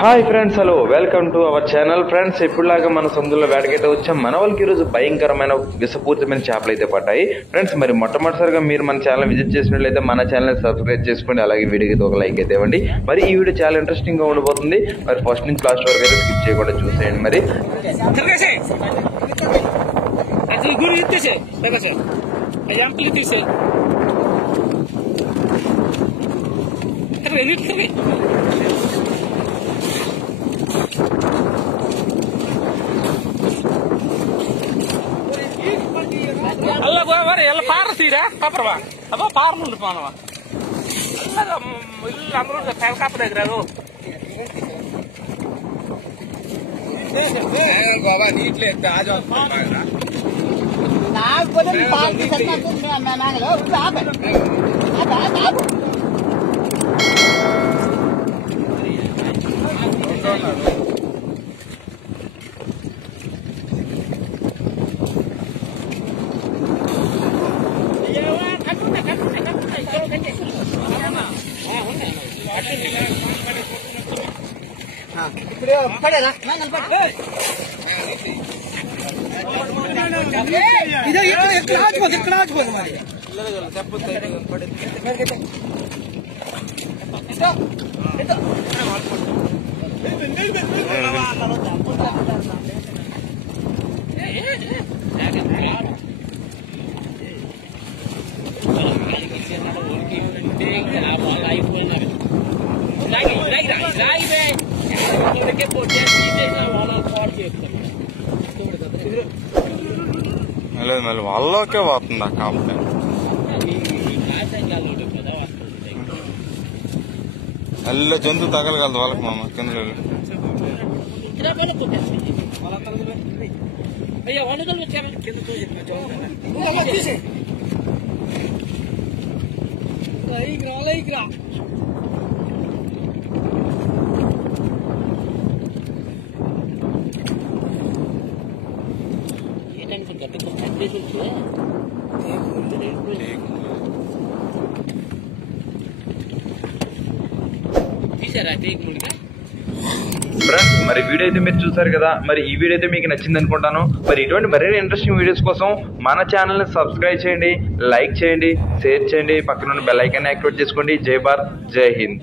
Hi friends, hello, welcome to our channel. Friends, ఇప్పుడులాగా మన సముద్రంలో వేటకైతే వచ్చాం. మన వాళ్ళకి ఈరోజు భయంకరమైన విషపూరితమైన చేపలు అయితే పడ్డాయి. ఫ్రెండ్స్, మరి మొట్టమొదటిసారిగా మీరు మన ఛానల్ విజిట్ చేసినట్లయితే మన ఛానల్ సబ్స్క్రైబ్ చేసుకోండి. అలాగే వీడియోకి ఒక లైక్ అయితే ఇవ్వండి. మరి ఈ వీడియో చాలా ఇంట్రెస్టింగ్ గా ఉండబోతుంది. మరి ఫస్ట్ నుంచి లాస్ట్ వరకు అయితే స్కిప్ చేయకుండా చూసేయండి. మరి ಎಲ್ಲ ಪಾರ ಸೀರಾ ಪಾಪರವಾ ಅದ ಪಾರ నుండి పోనవా ఇల్లు అందరూ పెరకాప దగ్గర బాబా నీట్లే తాజా నాకు కూడా పార్టీ సన్నకుంది అన్న నాగలో బాబా ఇప్పుడు పడేరా ఇది ఎక్కడ ఆచిపోదు మరి మళ్ళీ వాళ్ళకే పోతుంది ఆ కాపుతే. అల్ల జంతువు తగలగలదు వాళ్ళకి మామ కింద ఫ్రెండ్స్, మరి వీడియో అయితే మీరు చూసారు కదా. మరి ఈ వీడియో అయితే మీకు నచ్చింది అనుకుంటాను. మరి ఇటువంటి మరిన్ని ఇంట్రెస్టింగ్ వీడియోస్ కోసం మన ఛానల్ ని సబ్స్క్రైబ్ చేయండి, లైక్ చేయండి, షేర్ చేయండి, పక్కన ఉన్న బెల్ ఐకాన్ యాక్టివేట్ చేసుకోండి. జై భారత్, జై హింద్.